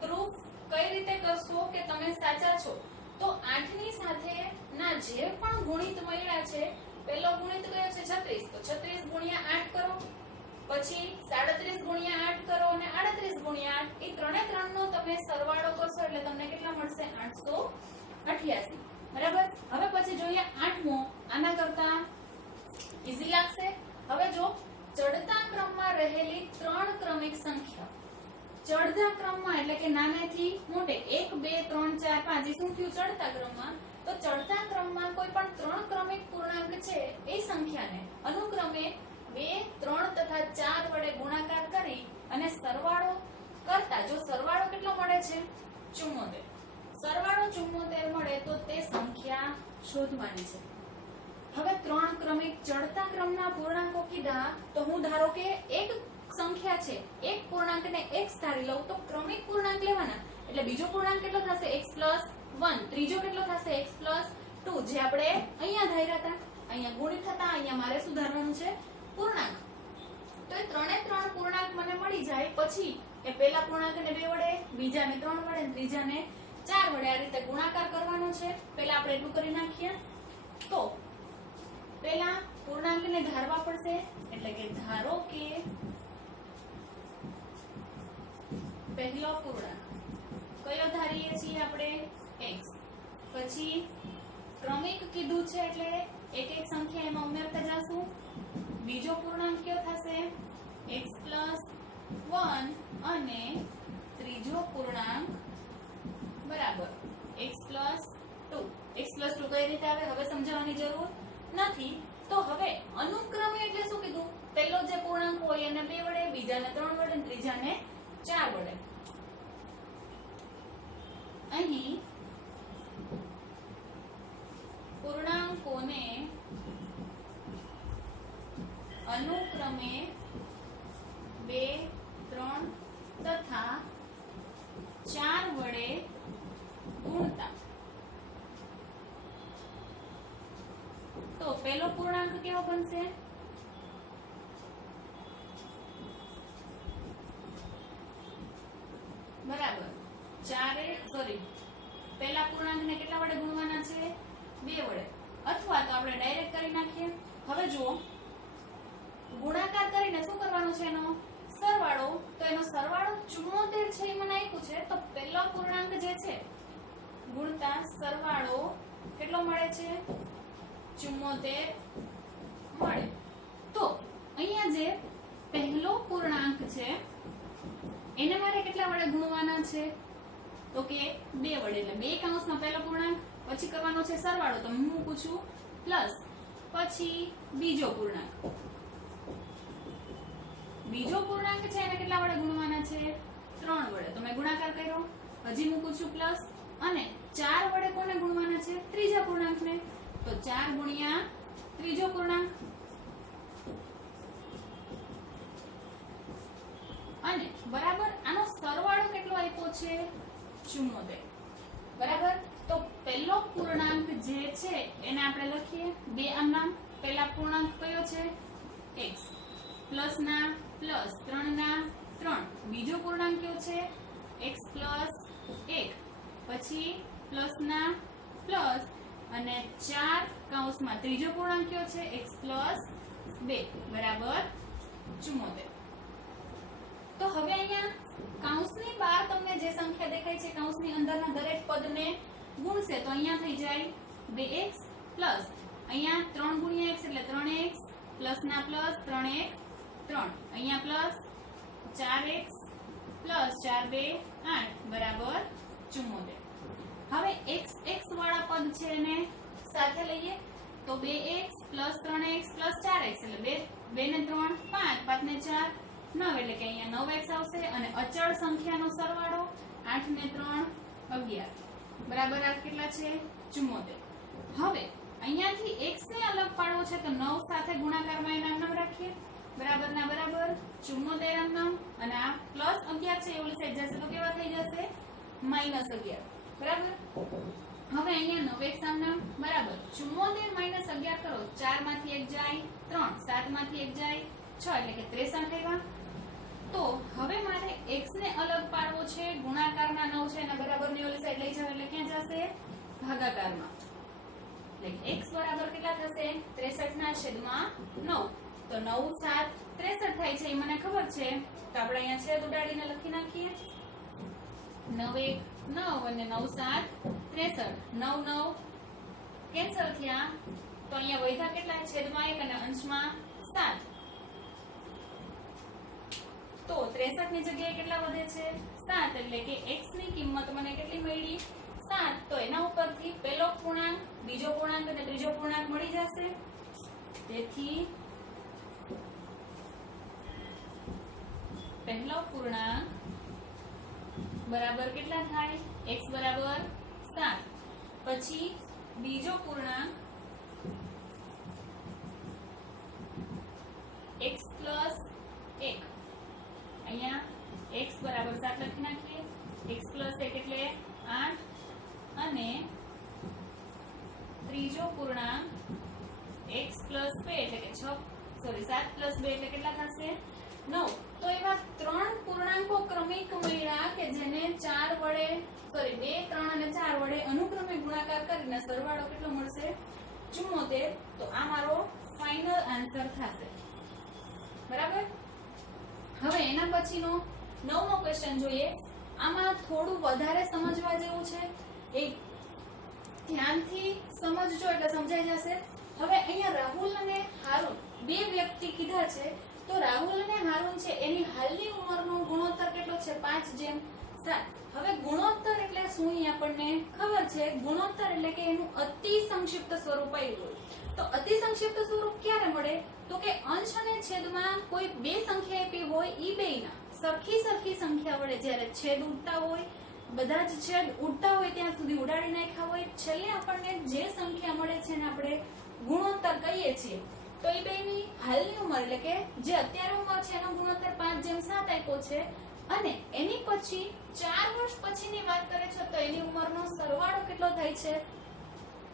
પ્રૂફ કઈ રીતે કરશો કે તમે સાચા છો? તો 8 ની સાથે ના જે પણ ગુણિત મળ્યા છે, પહેલો ગુણિત કયો છે? 36. તો 36 ગુણ્યા 8 કરો, પછી 37 ગુણ્યા 8 કરો અને 38 ગુણ્યા 8. એ ત્રણે ત્રણનો તમે સરવાળો કરશો એટલે તમને કેટલા મળશે? 888. બરાબર. હવે પછી જોઈએ 8મો. આના કરતા ઈઝી લાગશે. હવે જો ચડતા ક્રમમાં રહેલી 3 ક્રમિક સંખ્યા, ચડતા ક્રમમાં એટલે કે નાનેથી મોટે 1, 2, 3, 4, 5 એ શું થયું? ચડતા ક્રમમાં. તો ચડતા ક્રમમાં કોઈ પણ 3 ક્રમિક પૂર્ણાંક છે એ સંખ્યાને અનુક્રમે 2, 3 તથા 4 વડે ગુણાકાર કરી અને સરવાળો કરતા જો સરવાળો કેટલો મળે છે? 74. સરવાળો 74 મળે તો તે સંખ્યા શોધવાની છે. હવે 3 ક્રમિક ચડતા ક્રમના પૂર્ણાંકો કીધા તો હું ધારો કે એક સંખ્યા છે, એક પૂર્ણાંકને x ધારી લઉં તો ક્રમિક પૂર્ણાંક લેવાના. એટલે બીજો પૂર્ણાંક કેટલો થશે? x + 1. ત્રીજો કેટલો થશે? x + 2. જે આપણે અહીંયા ધાર્યા હતા. અહીંયા ગુણિત હતા, અહીંયા મારે સુધારવાનું છે પૂર્ણાંક. તો એ ત્રણે ત્રણ પૂર્ણાંક મને મળી જાય. પછી એ પહેલા પૂર્ણાંકને 2 વડે, બીજાને 3 વડે, ત્રીજાને 4 વડે આ રીતે ગુણાકાર કરવાનો છે. પહેલા આપણે એટલું કરી નાખીએ. તો પહેલા પૂર્ણાંકને ધારવા પડશે. એટલે કે ધારો કે પહેલો પૂર્ણાંક કયો ધારીએ છીએ આપણે? x. પછી ક્રમિક કીધું છે એટલે એક એક સંખ્યા એમાં ઉમેરતા જાશું. બીજો પૂર્ણાંક કયો થશે? x + 1 અને ત્રીજો પૂર્ણાંક બરાબર x + 2. x + 2 કઈ રીતે આવે હવે સમજાવવાની જરૂર નથી. તો હવે અનુક્રમે એટલે શું કીધું? પહેલો જે પૂર્ણાંક હોય એને 2 વડે, બીજાને 3 વડે, ત્રીજાને 4 વડે. અહીં પૂર્ણાંકોને અનુક્રમે 2, 3 તથા 4 વડે ગુણતા. તો પહેલો પૂર્ણાંક કેવો બનશે? બરાબર પહેલા પૂર્ણાંકને કેટલા વડે ગુણવાના છે? 2 વડે. અથવા તો આપણે ડાયરેક્ટ કરી નાખીએ. હવે જુઓ, ગુણાકાર કરીને શું કરવાનું છે? એનો સરવાળો. તો એનો સરવાળો 74 છે એ મને આપ્યું છે. તો પહેલો પૂર્ણાંક જે છે ગુણતા સરવાળો કેટલો મળે છે? 74 મળે. તો અહીંયા જે પહેલો પૂર્ણાંક છે એને મારે કેટલા વડે ગુણવાના છે? તો કે 2 વડે. એટલે 2 કૌંસમાં પહેલો પૂર્ણાંક, પછી કરવાનો છે સરવાળો. તો હું મૂકું છું પ્લસ, પછી બીજો પૂર્ણાંક. બીજો પૂર્ણાંક છે એને કેટલા વડે ગુણવાના છે? 3 વડે. તો મેં ગુણાકાર કર્યો, હજી મૂકું છું પ્લસ, અને 4 વડે કોને ગુણવાના છે? ત્રીજા પૂર્ણાંકને. તો 4 ગુણ્યા ત્રીજો પૂર્ણાંક, અને બરાબર આનો સરવાળો કેટલો આપ્યો છે? 74. બરાબર. તો પહેલો પૂર્ણાંક જે છે એને આપણે લખીએ 2 આમ નામ. પહેલા પૂર્ણાંક કયો છે? x. પ્લસ ના પ્લસ, 3 ના 3. બીજો પૂર્ણાંક કયો છે? x + 1. પછી પ્લસ ના પ્લસ અને 4 કૌંસમાં ત્રીજો પૂર્ણાંક કયો છે? x + 2 બરાબર 74. તો હવે અહીંયા કૌંસની બહાર તમને જે સંખ્યા દેખાય છે કૌંસની અંદરના દરેક પદને ગુણશે તો અહીંયા થઈ જાય 2x પ્લસ અહીંયા 3 ગુણ્યા x એટલે 3x પ્લસ ના પ્લસ 3x 3 અહીંયા પ્લસ 4x પ્લસ 4 2 8 બરાબર 74. હવે x x વાળા પદ છે એને સાથે લઈએ તો 2x plus 3x plus 4x એટલે 2 ને 3 5 5 ને 4 9 એટલે કે અહીંયા 9x આવશે અને અચળ સંખ્યાનો સરવાળો 8 ને 3 11 બરાબર આ કેટલા છે 74. હવે અહીંયાથી x ને અલગ પાડવો છે તો 9 સાથે ગુણાકારમાં એના નામ રાખીએ બરાબર ના બરાબર 74 આમ નામ અને આ પ્લસ 11 છે એ ઓલી સાઈડ જશે તો કેવા થઈ જશે -11 બરાબર. હવે અહીંયા 9x આમ નામ બરાબર 74 - 11 કરો 4 માંથી 1 જાય 3 7 માંથી 1 જાય 6 એટલે કે 63 આવ્યા. તો હવે મારે x ને અલગ પાડવો છે ગુણાકારના 9 છે એના બરાબરની ઓલી સાઈડ લઈ જાવ એટલે ક્યાં જશે ભાગાકારમાં એટલે x બરાબર કેટલા થશે 63 ના છેદમાં 9 તો 9 7 63 થાય છે એ મને ખબર છે તો આપણે અહીંયા છેદ ઉડાડીને લખી નાખીએ 9 1 9 અને 9 7 63 9 9 કેન્સલ થયા તો અહીંયા વધ્યા કેટલા છેદમાં 1 અને અંશમાં 7 તો 63 ની જગ્યાએ કેટલા વધે છે 7 એટલે કે x ની કિંમત મને કેટલી મળી 7 તો એના ઉપરથી પહેલો પૂર્ણાંક બીજો પૂર્ણાંક અને ત્રીજો પૂર્ણાંક મળી જશે. તેથી પહેલો પૂર્ણાંક બરાબર કેટલા થાય x બરાબર 7 પછી બીજો પૂર્ણાંક x પ્લસ 1 અહીંયા x બરાબર 7 લખી નાખીએ x પ્લસ 1 એટલે 8 અને ત્રીજો પૂર્ણાંક x પ્લસ 2 એટલે કે 7 પ્લસ 2 એટલે કેટલા થશે 9. તો એવા ત્રણ પૂર્ણાંકો ક્રમિક મળ્યા કે જેને 4 વડે 2 3 અને 4 વડે અનુક્રમે ગુણાકાર કરીને સરવાળો કેટલો મળશે 74. તો આ મારો ફાઇનલ આન્સર થશે બરાબર. હવે એના પછીનો 9મો ક્વેશ્ચન જોઈએ. આમાં થોડું વધારે સમજવા જેવું છે એક ધ્યાનથી સમજજો એટલે સમજાઈ જશે. હવે અહીંયા રાહુલ અને હારૂન બે વ્યક્તિ કીધા છે તો રાહુલ અને હારૂન છે એની હાલની ઉંમરનો ગુણોત્તર કેટલો છે 5:7. હવે ગુણોત્તર એટલે શું એ આપણને ખબર છે. ગુણોત્તર એટલે કે એનું અતિ સંક્ષિપ્ત સ્વરૂપ આવ્યું હોય તો અતિ સંક્ષિપ્ત સ્વરૂપ ક્યારે મળે તો કે અંશ અને છેદમાં કોઈ બે સંખ્યા આપી હોય ઈ બેયના સરખી સંખ્યા વડે જ્યારે છેદ ઉડતા હોય બધા જ છેદ ઉડતા હોય ત્યાં સુધી ઉડાડી નાખ્યા હોય છેલ્લે આપણને જે સંખ્યા મળે છે એને આપણે ગુણોત્તર કહીએ છીએ. તો એ બેની હાલની ઉંમર એટલે કે જે અત્યારે ઉંમર છે એનો ગુણોત્તર 5:7 આપ્યો છે અને એની પછી 4 વર્ષ પછીની વાત કરે છે તો એની ઉંમરનો સરવાળો કેટલો થાય છે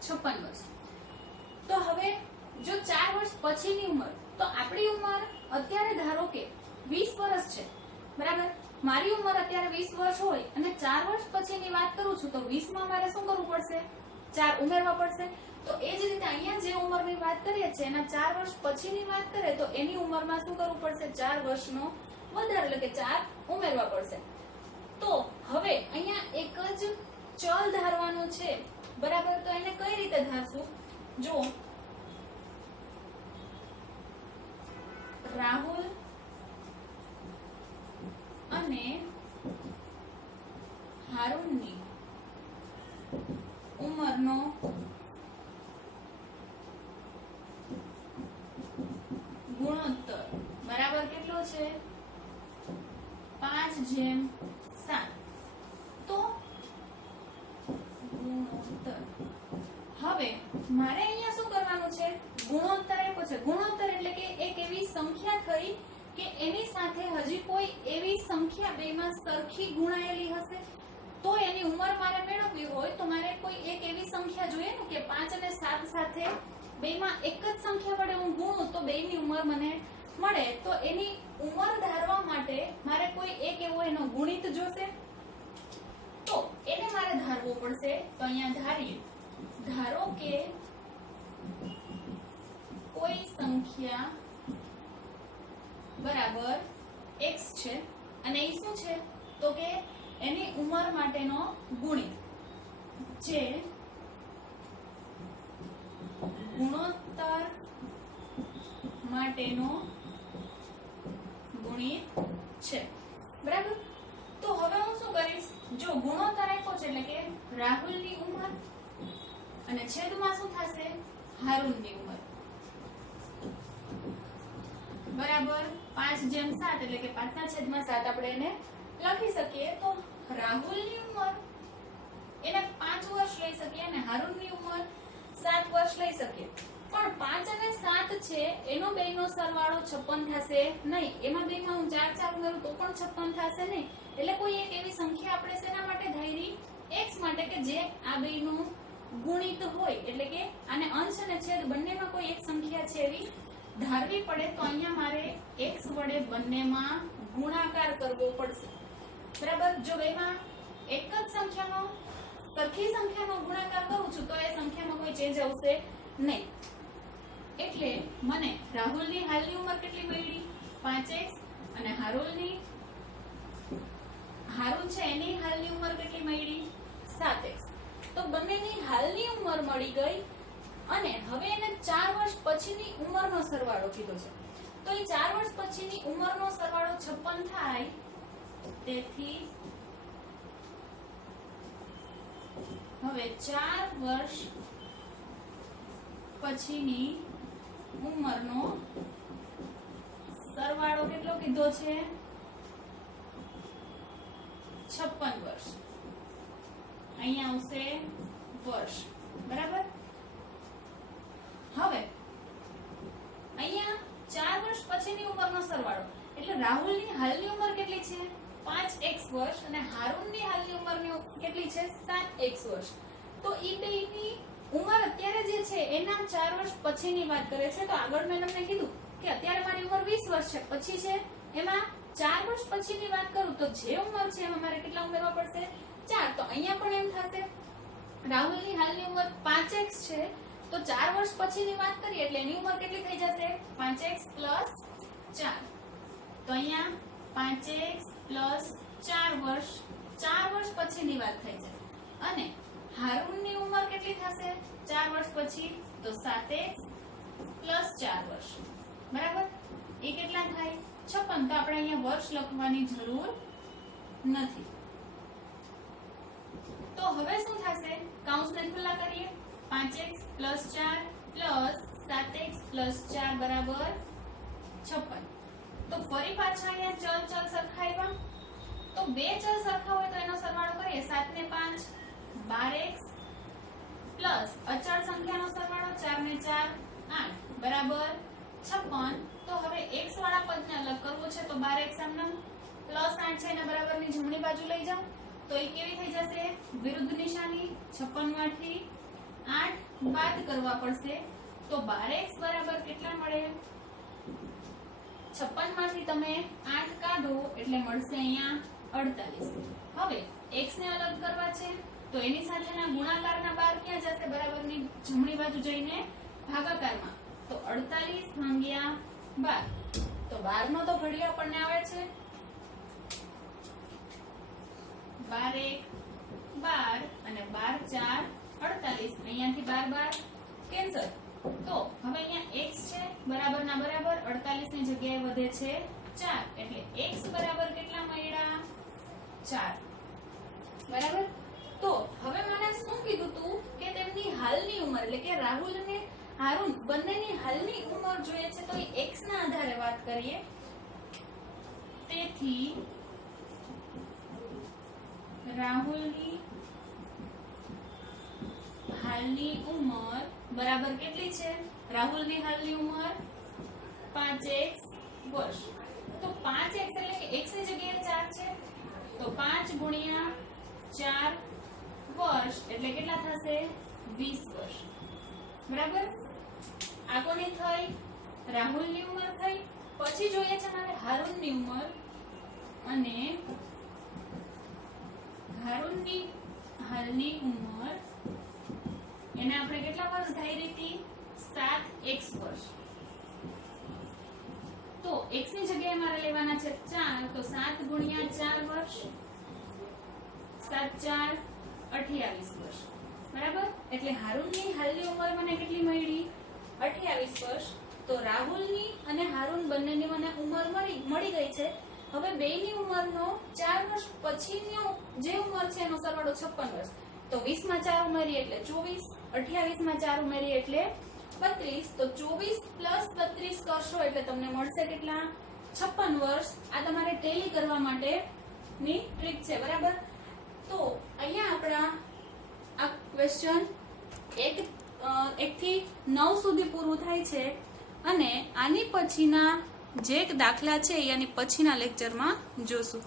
56 વર્ષ. તો હવે જો 4 વર્ષ પછીની ઉંમર તો આપણી ઉંમર અત્યારે ધારો કે 20 વર્ષ છે બરાબર. મારી ઉંમર અત્યારે 20 વર્ષ હોય અને 4 વર્ષ પછીની વાત કરું છું તો 20 માં મારે શું કરવું પડશે 4 ઉમેરવા પડશે. તો એ જ રીતે અહીંયા જે ઉંમરની વાત કરીએ છીએ એના 4 વર્ષ પછીની વાત કરે તો એની ઉંમરમાં શું કરવું પડશે 4 વર્ષનો વધારે એટલે કે 4 ઉમેરવા પડશે. તો હવે અહીંયા એક જ ચલ ધારવાનો છે બરાબર. તો એને કઈ રીતે ધારશું જો રાહુલ અને હારૂનની ઉંમરનો ગુણોત્તર બરાબર કેટલો છે 5:7. તો ગુણોત્તર હવે મારે અહીંયા શું કરવાનું છે ગુણોત્તર આપ્યો છે. ગુણોત્તર એટલે કે એક એવી સંખ્યા થઈ કે એની સાથે હજી કોઈ એવી સંખ્યા બેમાં સરખી ગુણાયેલી હશે તો એની ઉંમર મારે મેળવવી હોય તો મારે કોઈ એક એવી સંખ્યા જોઈએ ને કે 5 અને 7 સાથે બેમાં એક જ સંખ્યા વડે હું ગુણું તો બેની ઉંમર મને મળે. તો એની ઉંમર ધારવા માટે મારે કોઈ એક એવો એનો ગુણિત જોશે તો એને મારે ધારવું પડશે. તો અહીંયા ધારીએ ધારો કે કોઈ સંખ્યા બરાબર x છે અને એ શું છે તો કે એની ઉંમર માટેનો ગુણિત, જે ગુણોત્તર માટેનો ગુણિત છે, બરાબર. તો હવે હું શું કરીશ, જો ગુણોત્તર આપ્યો છે એટલે કે રાહુલની ઉંમર અને છેદમાં શું થશે, હારૂનની ઉંમર, બરાબર 5/7 એટલે કે 5/7 આપણે એને લખી શકીએ. તો રાહુલની ઉંમર એને 5 વર્ષ લઈ શકીએ અને હારૂનની ઉંમર 7 વર્ષ લઈ શકીએ. પણ 5 અને 7 છે એનો બેયનો સરવાળો 56 થશે નહીં. એમાં બેયમાં હું 4 ઉમેરું તો પણ 56 થશે નહીં. એટલે કોઈ એક એવી સંખ્યા આપણે શેના માટે ધારી, x માટે, કે જે આ બેયનું ગુણિત હોય, એટલે કે આને અંશ અને છેદ બંનેમાં કોઈ એક સંખ્યા છે એવી ધારવી પડે. તો અહીંયા મારે x વડે બંનેમાં ગુણાકાર કરવો પડશે, બરાબર. જો બેમાં એક જ સંખ્યાનો, સરખી સંખ્યાનો ગુણાકાર કરું છું તો એ સંખ્યામાં કોઈ ચેન્જ આવશે નહીં. એટલે મને રાહુલની હાલની ઉંમર કેટલી મળી, 5x, અને હારૂન છે એની હાલની ઉંમર કેટલી મળી, 7x. તો બંનેની હાલની ઉંમર મળી ગઈ અને હવે એને 4 વર્ષ પછીની ઉંમરનો સરવાળો કીધો છે. તો એ 4 વર્ષ પછીની ઉંમરનો સરવાળો 56 થાય. તેથી હવે 4 વર્ષ પછીની ઉંમરનો સરવાળો કેટલો કીધો છે, 56 વર્ષ. અહીંયા આવશે વર્ષ, બરાબર. હવે અહીંયા 4 વર્ષ પછીની ઉંમરનો સરવાળો એટલે રાહુલની હાલની ઉંમર કેટલી છે, 5x વર્ષ, અને હારૂનની હાલની ઉંમર કેટલી છે, 7x વર્ષ. તો ઈ બેયની ઉંમર અત્યારે જે છે એના 4 વર્ષ પછીની વાત કરે છે. તો આગળ મેં તમને કીધું કે અત્યારે મારી ઉંમર 20 વર્ષ છે, પછી છે એમાં 4 વર્ષ પછીની વાત કરું તો જે ઉંમર છે એમાં મારે કેટલા ઉમેરવા પડશે, 4. તો અહીંયા પણ એમ થશે, રાહુલની હાલની ઉંમર 5x છે, તો 4 વર્ષ પછીની વાત કરીએ એટલે એની ઉંમર કેટલી થઈ જશે, 5x + 4. તો અહીંયા 5x + 4 વર્ષ, 4 વર્ષ પછીની વાત થઈ છે. અને હારૂનની ઉંમર કેટલી થશે 4 વર્ષ પછી, તો 7x + 4 વર્ષ, બરાબર. એ કેટલા થાય, 56. તો આપણે અહીંયા વર્ષ લખવાની જરૂર નથી. તો હવે શું થશે, કૌંસને ખુલ્લા કરીએ, 5x + 4 + 7x + 4 બરાબર 56. તો ફરી પાછા અહીંયા ચલ સરખાવ્યા. તો બે ચલ સરખા હોય તો એનો સરવાળો કરીએ, 7 ને 5 12x પ્લસ અચળ સંખ્યાનો સરવાળો 4 ને 4 8 બરાબર 56. તો હવે x વાળા પદને અલગ કરવું છે તો 12x આમનામ પ્લસ 8 છે એના બરાબરની જમણી બાજુ લઈ જાઓ તો એ કેવી થઈ જશે, વિરુદ્ધ નિશાની. 56 માંથી 8 બાદ કરવા પડશે તો 12x બરાબર કેટલા મળે, 56 માંથી તમે 8 કાઢો એટલે મળશે અહીંયા 48. હવે x ને અલગ કરવા છે તો એની સાથેના ગુણાકારના 12 ક્યાં જશે, બરાબરની જમણી બાજુ જઈને ભાગાકારમાં. તો 48 ભાગ્યા 12, તો 12 નો તો ઘડિયો આપણને આવે છે, 12 1 12 અને 12 4 48. અહીંયાથી 12 કેન્સલ. તો હવે અહીંયા x છે બરાબરના બરાબર, 48 ની જગ્યાએ વધે છે 4 એટલે x બરાબર કેટલા મળ્યા, 4 બરાબર. તો હવે મને શું કીધું તું કે તેમની હાલની ઉંમર એટલે કે રાહુલ અને હારૂન બંનેની હાલની ઉંમર જોઈએ છે તો એ x ના આધારે વાત કરીએ. તેથી રાહુલની હાલની ઉંમર બરાબર કેટલી છે, રાહુલની હાલની ઉંમર 5x વર્ષ. તો 5x એટલે કે x ની જગ્યાએ 4 છે તો 5 ગુણ્યા 4 વર્ષ એટલે કેટલા થશે, 20 વર્ષ બરાબર. આ કોની થઈ, રાહુલની ઉંમર થઈ. પછી જોઈએ છે મારે હારૂનની ઉંમર, અને હારૂનની હાલની ઉંમર એને આપણે કેટલા વર્ષ ધારી હતી, 7x વર્ષ. તો x ની જગ્યાએ મારે લેવાના છે 4 તો 7 ગુણ્યા 4 વર્ષ 4 28 વર્ષ બરાબર. એટલે હારૂનની હાલની ઉંમર મને કેટલી મળી 28 વર્ષ. તો રાહુલની અને હારૂન બંનેની મને ઉંમર મળી ગઈ છે. હવે બેયની ઉંમરનો 4 વર્ષ પછીનો જે ઉંમર છે એનો સરવાળો 56 વર્ષ. તો 20 માં 4 ઉમેરીએ એટલે 24, 28 માં 4 ઉમેરીએ એટલે 32. તો 24 પ્લસ 32 કરશો એટલે તમને મળશે કેટલા 56 વર્ષ. આ તમારે ટેલી કરવા માટેની ટ્રીક છે બરાબર. તો અહીંયા આપણા આ ક્વેશ્ચન 1 થી 9 સુધી પૂરું થાય છે અને આની પછીના જે દાખલા છે એ આની પછીના લેક્ચરમાં જોશું.